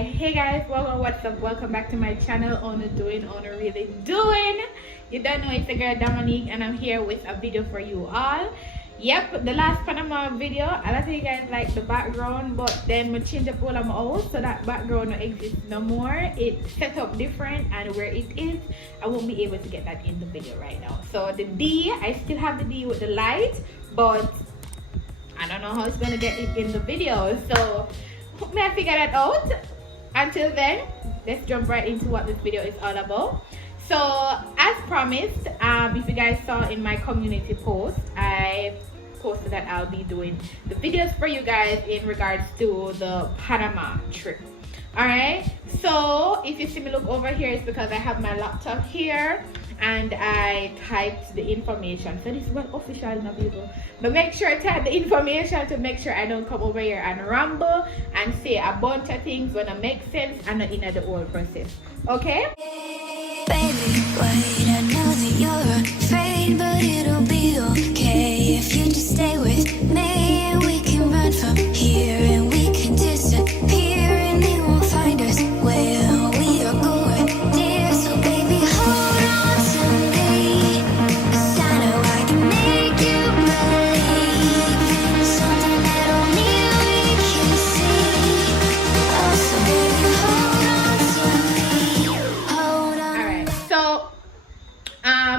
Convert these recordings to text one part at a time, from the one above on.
Alright, hey guys, what's up? Welcome back to my channel. Owner really doing. You don't know, it's the girl Dominique, and I'm here with a video for you all. Yep, the last Panama video, a lot of you guys like the background, but then we change up all of my house, so that background don't exist no more. It's set up different, and where it is, I won't be able to get that in the video right now. So the D, I still have the D with the light, but I don't know how it's gonna get it in the video. So may I figure that out. Until then, let's jump right into what this video is all about. So as promised, if you guys saw in my community post, I posted that I'll be doing the videos for you guys in regards to the Panama trip. Alright, so if you see me look over here, it's because I have my laptop here and I typed the information. So this is what official in the video. But make sure I type the information to make sure I don't come over here and ramble and say a bunch of things when it makes sense and not in the whole process. Okay? Baby, wait, I know that you're afraid, but it'll be okay if you just stay with me, and we can run from here and we can disappear and they won't find us where we are going, dear. So baby, hold on to me, 'cause I know I can make you believe in something that only we can see. Oh, so baby, hold on to me, hold on. Alright, so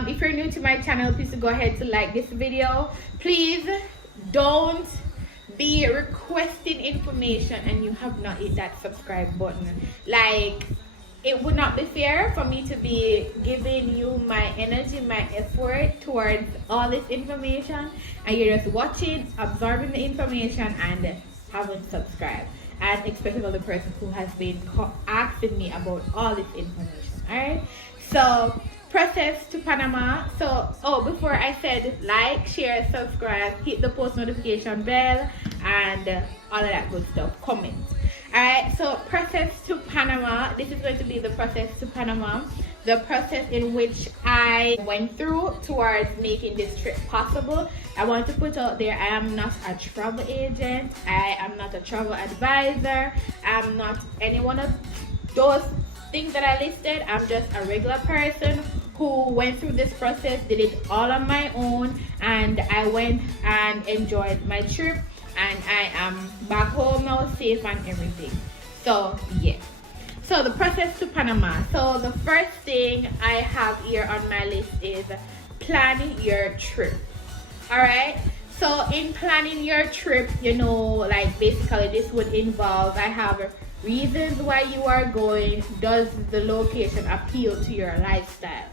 if you're new to my channel, please go ahead to like this video. Please don't be requesting information and you have not hit that subscribe button. Like, it would not be fair for me to be giving you my energy, my effort towards all this information, and you're just watching, absorbing the information and haven't subscribed. And especially the person who has been asking me about all this information. Alright, so process to Panama. So before I said like, share, subscribe, hit the post notification bell and all of that good stuff, comment. Alright, so process to Panama. This is going to be the process to Panama, the process in which I went through towards making this trip possible. I want to put out there, I am not a travel agent, I am not a travel advisor, I'm not any one of those things that I listed. I'm just a regular person who went through this process, did it all on my own, and I went and enjoyed my trip, and I am back home now, safe and everything. So yeah, so the process to Panama. So the first thing I have here on my list is plan your trip. All right, so in planning your trip, you know, like basically this would involve, I have reasons why you are going. Does the location appeal to your lifestyle?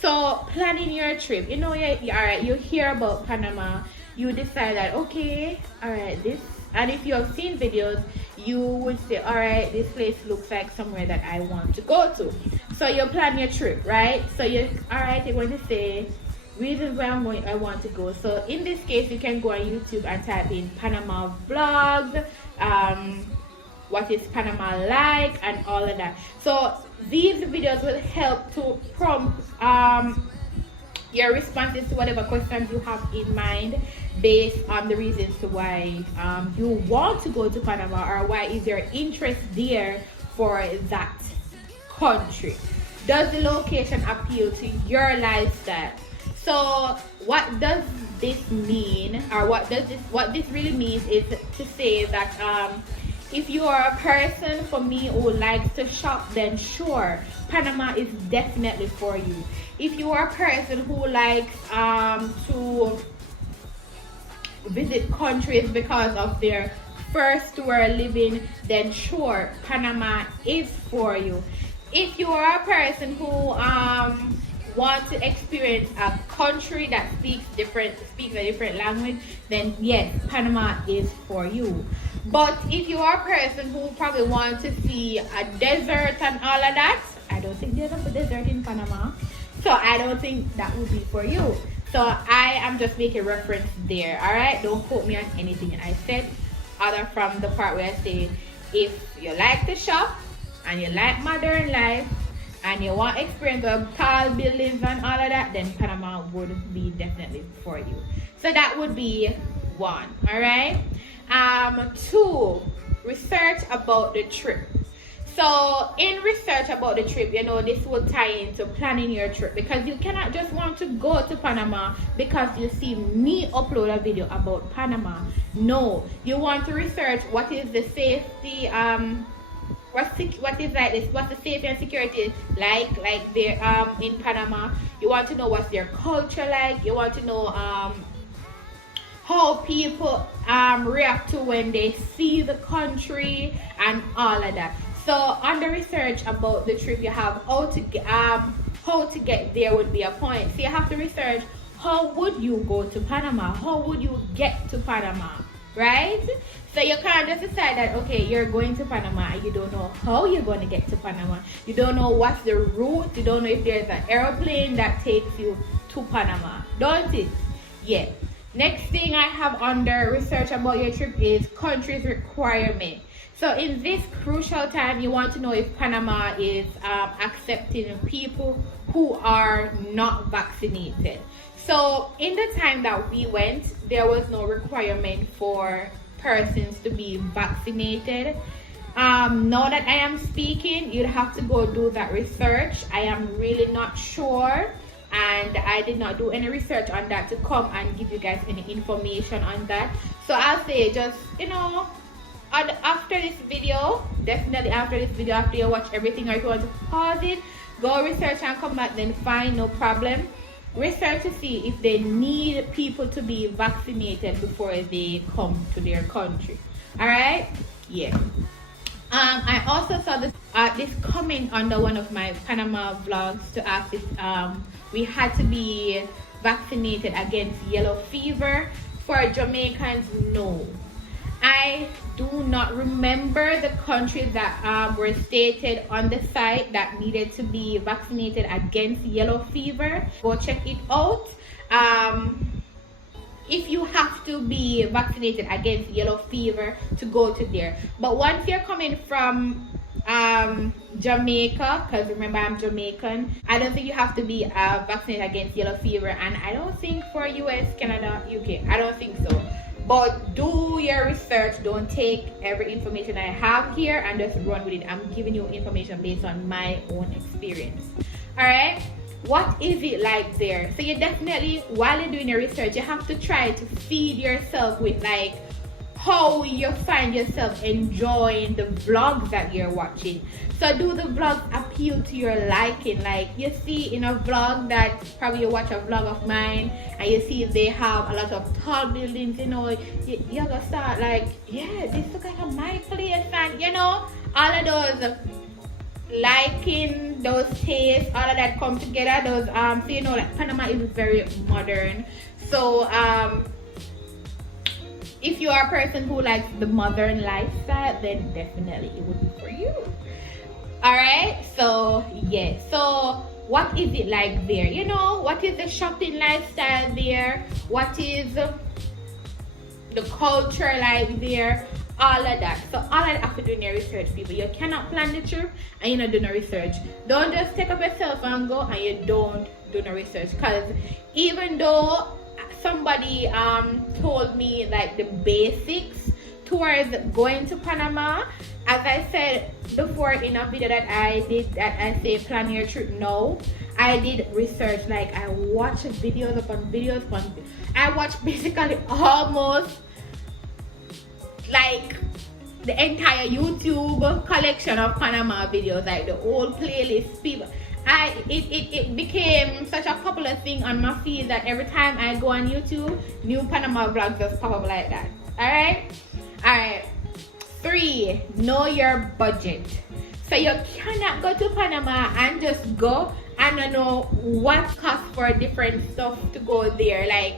So planning your trip, you know, all right, you hear about Panama, you decide that, okay, all right, this, and if you have seen videos, you would say, all right, this place looks like somewhere that I want to go to. So you plan your trip, right? So you, all right, you're going to say reasons why I want to go. So in this case, you can go on YouTube and type in Panama vlogs, what is Panama like, and all of that. So these videos will help to prompt your responses to whatever questions you have in mind based on the reasons to why you want to go to Panama, or why is your interest there for that country. Does the location appeal to your lifestyle? So what does this mean, or what this really means is to say that if you are a person, for me, who likes to shop, then sure, Panama is definitely for you. If you are a person who likes to visit countries because of their first world living, then sure, Panama is for you. If you are a person who want to experience a country that speaks a different language, then yes, Panama is for you. But if you are a person who probably wants to see a desert and all of that, I don't think there's a desert in Panama, so I don't think that would be for you. So I am just making reference there. All right, don't quote me on anything I said other from the part where I say, if you like to shop and you like modern life and you want experience of tall buildings and all of that, then Panama would be definitely for you. So that would be one. All right. 2, research about the trip. So in research about the trip, you know, this will tie into planning your trip, because you cannot just want to go to Panama because you see me upload a video about Panama. No, you want to research what is the safety, what's the safety and security like there in Panama. You want to know what's their culture like. You want to know how people react to when they see the country and all of that. So on the research about the trip, you have how to get there would be a point. So you have to research, how would you go to Panama? How would you get to Panama? Right? So you can't just decide that, okay, you're going to Panama and you don't know how you're going to get to Panama. You don't know what's the route. You don't know if there's an airplane that takes you to Panama. Don't it? Yeah. Next thing I have under research about your trip is country's requirement. So in this crucial time, you want to know if Panama is accepting people who are not vaccinated. So in the time that we went, there was no requirement for persons to be vaccinated. Now that I am speaking, you'd have to go do that research. I am really not sure, and I did not do any research on that to come and give you guys any information on that. So I'll say, just, you know, after this video, definitely after this video, after you watch everything, or if you want to pause it, go research and come back, then fine, no problem. Research to see if they need people to be vaccinated before they come to their country. All right? Yeah. I also saw this comment under one of my Panama vlogs to ask if we had to be vaccinated against yellow fever. For Jamaicans, no. I do not remember the countries that were stated on the site that needed to be vaccinated against yellow fever. Go check it out. If you have to be vaccinated against yellow fever to go to there. But once you're coming from Jamaica, because remember I'm Jamaican, I don't think you have to be vaccinated against yellow fever, and I don't think for US, Canada, UK, I don't think so. But do your research. Don't take every information I have here and just run with it. I'm giving you information based on my own experience. All right, what is it like there? So you definitely, while you're doing your research, you have to try to feed yourself with like how you find yourself enjoying the vlogs that you're watching. So do the vlogs appeal to your liking? Like you see in a vlog that probably you watch a vlog of mine and you see they have a lot of tall buildings, you know, you're gonna start like, yeah, this looks like my place, and you know, all of those liking, those tastes, all of that come together. Those so you know, like Panama is very modern. So if you are a person who likes the modern lifestyle, then definitely it would be for you. All right, so yeah, so what is it like there? You know, what is the shopping lifestyle there? What is the culture like there? All of that. So all of that after doing your research, people. You cannot plan the trip and you're not doing no research. Don't just take up yourself and go and you don't do no research. Because even though somebody told me like the basics towards going to Panama, as I said before in a video that I did, that I say plan your trip now, I did research. Like I watched videos upon videos upon, I watched basically almost like the entire YouTube collection of Panama videos, like the whole playlist. People, it became such a popular thing on my feed that every time I go on YouTube, new Panama vlogs just pop up like that. Alright. 3, know your budget. So you cannot go to Panama and just go and not know what costs for different stuff to go there. Like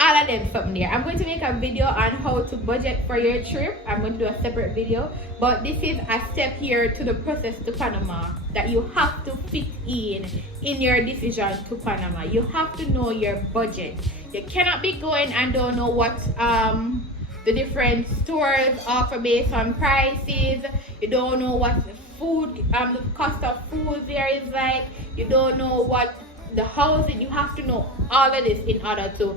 all of them something there. I'm going to make a video on how to budget for your trip. I'm going to do a separate video, but this is a step here to the process to Panama that you have to fit in your decision to Panama. You have to know your budget. You cannot be going and don't know what the different stores offer based on prices. You don't know what the food, the cost of food there is like. You don't know what the housing. You have to know all of this in order to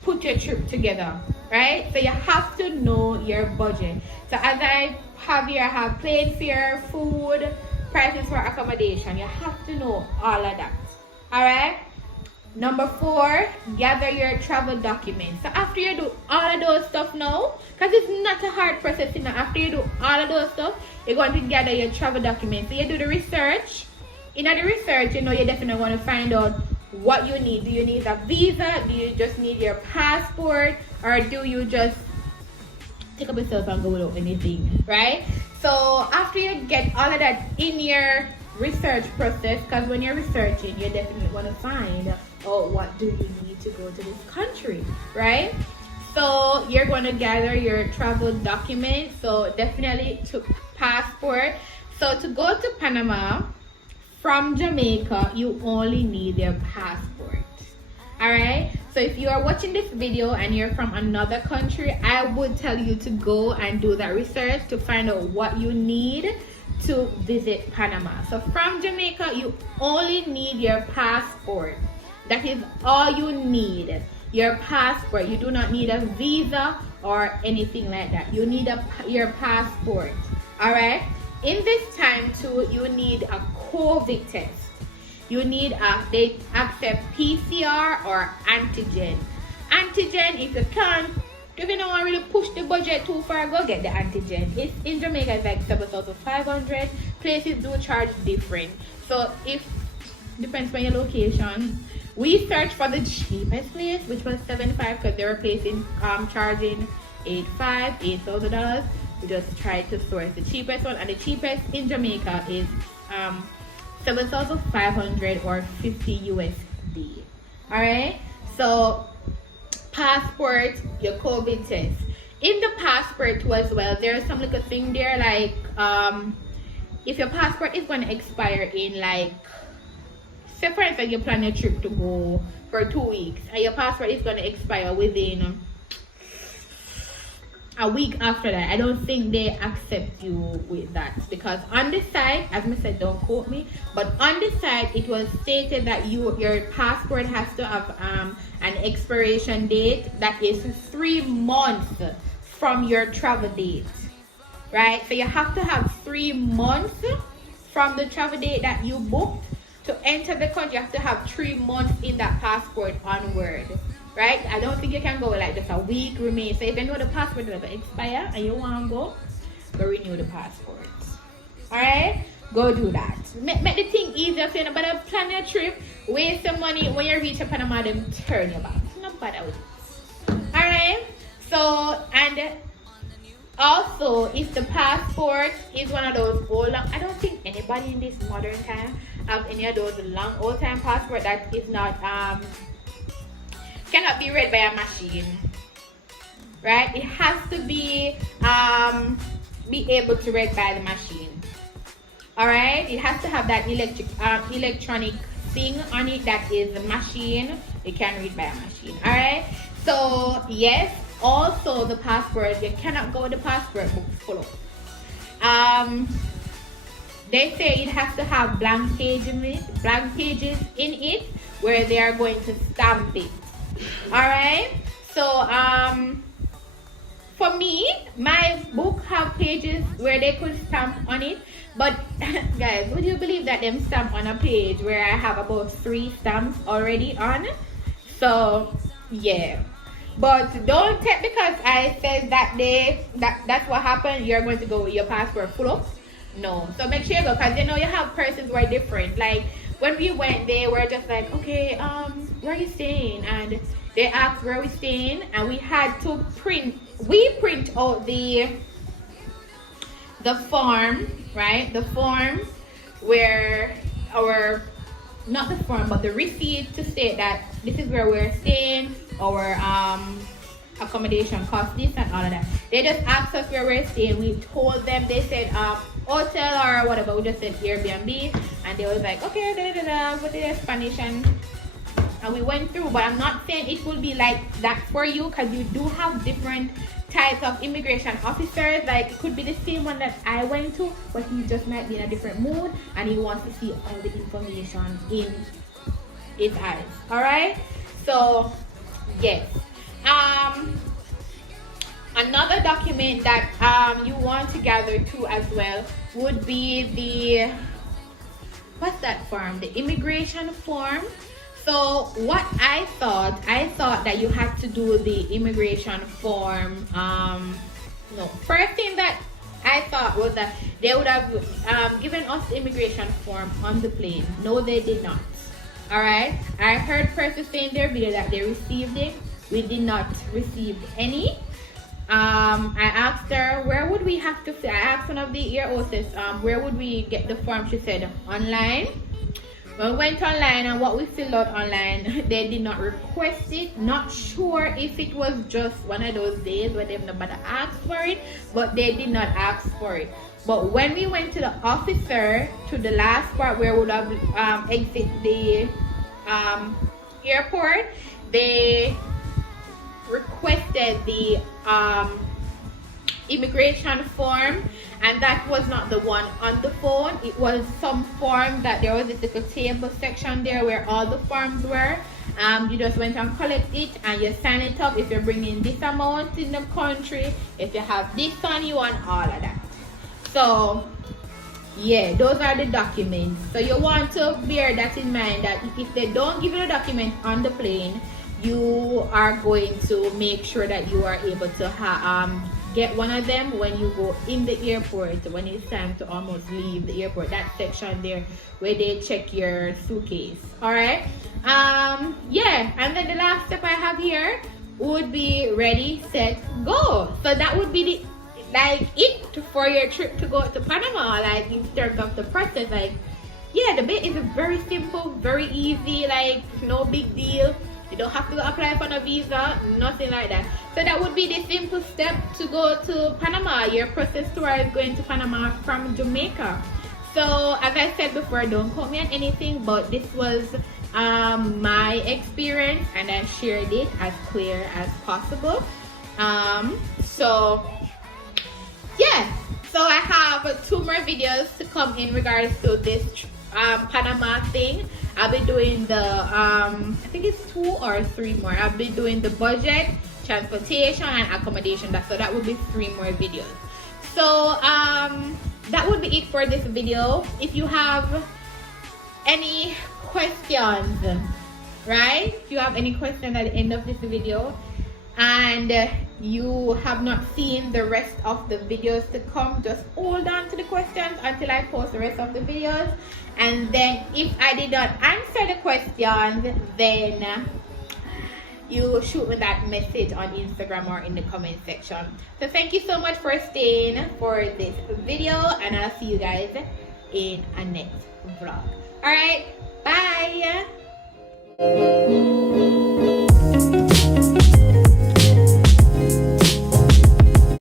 put your trip together, right? So you have to know your budget. So as I have plane fare, food, prices for accommodation. You have to know all of that. Alright? Number 4, gather your travel documents. So after you do all of those stuff now, because it's not a hard process, you know, after you do all of those stuff, you're going to gather your travel documents. So you do the research. In the research, you know, you definitely want to find out what you need. Do you need a visa? Do you just need your passport? Or do you just take up yourself and go without anything, right? So after you get all of that in your research process, because when you're researching, you definitely want to find out what do you need to go to this country, right? So you're going to gather your travel documents. So definitely to passport. So to go to Panama from Jamaica, you only need your passport. Alright, so if you are watching this video and you're from another country, I would tell you to go and do that research to find out what you need to visit Panama. So from Jamaica, you only need your passport. That is all you need, your passport. You do not need a visa or anything like that. You need your passport. Alright, in this time too, you need a COVID test. You need they accept PCR or antigen. Antigen, if you can't, if you don't want to really push the budget too far, go get the antigen. It's in Jamaica, it's like 7,500. Places do charge different. So if depends on your location. We searched for the cheapest place, which was 75, because there were places charging $8,000. We just tried to source the cheapest one, and the cheapest in Jamaica is 7,500 or 50 USD. Alright, so passport, your COVID test. In the passport too as well, there's some little thing there like if your passport is going to expire in, like, say for instance you plan a trip to go for 2 weeks and your passport is going to expire within a week after that, I don't think they accept you with that, because on the side, as I said, don't quote me, but on the side it was stated that your passport has to have an expiration date that is 3 months from your travel date, right? So you have to have 3 months from the travel date that you booked to enter the country. You have to have 3 months in that passport onward. Right? I don't think you can go like just a week remains. So if you know the passport doesn't expire and you want to go renew the passport. Alright? Go do that. Make the thing easier so you better plan your trip, waste some money. When you reach Panama, then turn your back. Not bad with it. Alright? So, and also, if the passport is one of those old, I don't think anybody in this modern time have any of those long old time passport that is not cannot be read by a machine, right? It has to be able to read by the machine. All right, it has to have that electronic thing on it that is the machine. It can read by a machine. All right, so yes, also the passport, you cannot go with the passport book full of. They say it has to have blank pages in it where they are going to stamp it. Alright, so for me, my book have pages where they could stamp on it, but guys, would you believe that them stamp on a page where I have about 3 stamps already on? So yeah, but don't take because I said that day that's what happened, you're going to go with your passport full up. No, so make sure you go, because you know you have persons who are different. Like when we went, they were just like, okay, where are you staying? And they asked where we staying, and we had to print out the form, right? The form where not the form, but the receipt to state that this is where we're staying, our accommodation cost this and all of that. They just asked us where we're staying. We told them, they said hotel or whatever. We just said Airbnb, and they was like, okay, with the Spanish, and we went through. But I'm not saying it will be like that for you, because you do have different types of immigration officers. Like it could be the same one that I went to, but he just might be in a different mood and he wants to see all the information in his eyes. All right, so yes. Another document that you want to gather too as well would be the, what's that form? The immigration form. So what I thought that you had to do the immigration form. No, first thing that I thought was that they would have given us the immigration form on the plane. No, they did not. All right. I heard persons say in their video that they received it. We did not receive any. I asked her, where would we have to I asked one of the air hostess, where would we get the form? She said online. Well, we went online, and what we filled out online, they did not request it. Not sure if it was just one of those days where they've nobody asked for it, but they did not ask for it. But when we went to the officer, to the last part where we would have exit the airport, they requested the immigration form, and that was not the one on the phone. It was some form that there was this little table section there where all the forms were. You just went and collect it and you sign it up if you're bringing this amount in the country, if you have this on you, and all of that. So yeah, those are the documents. So you want to bear that in mind, that if they don't give you the document on the plane, you are going to make sure that you are able to get one of them when you go in the airport, when it's time to almost leave the airport, that section there where they check your suitcase. All right. Yeah, and then the last step I have here would be ready, set, go. So that would be the it for your trip to go to Panama, like in terms of the process. Like, yeah, the bit is very simple, very easy, like no big deal. You don't have to apply for a visa, nothing like that. So that would be the simple step to go to Panama. Your process tour is going to Panama from Jamaica. So as I said before, don't quote me on anything, but this was my experience, and I shared it as clear as possible. So yeah, so I have 2 more videos to come in regards to this Panama thing. I'll be doing the I think it's 2 or 3 more. I'll be doing the budget, transportation, and accommodation. So that would be 3 more videos. So that would be it for this video. If you have any questions, right? If you have any questions at the end of this video, and you have not seen the rest of the videos to come, just hold on to the questions until I post the rest of the videos. And then if I did not answer the questions, then you shoot me that message on Instagram or in the comment section. So thank you so much for staying for this video, and I'll see you guys in a next vlog. All right, bye.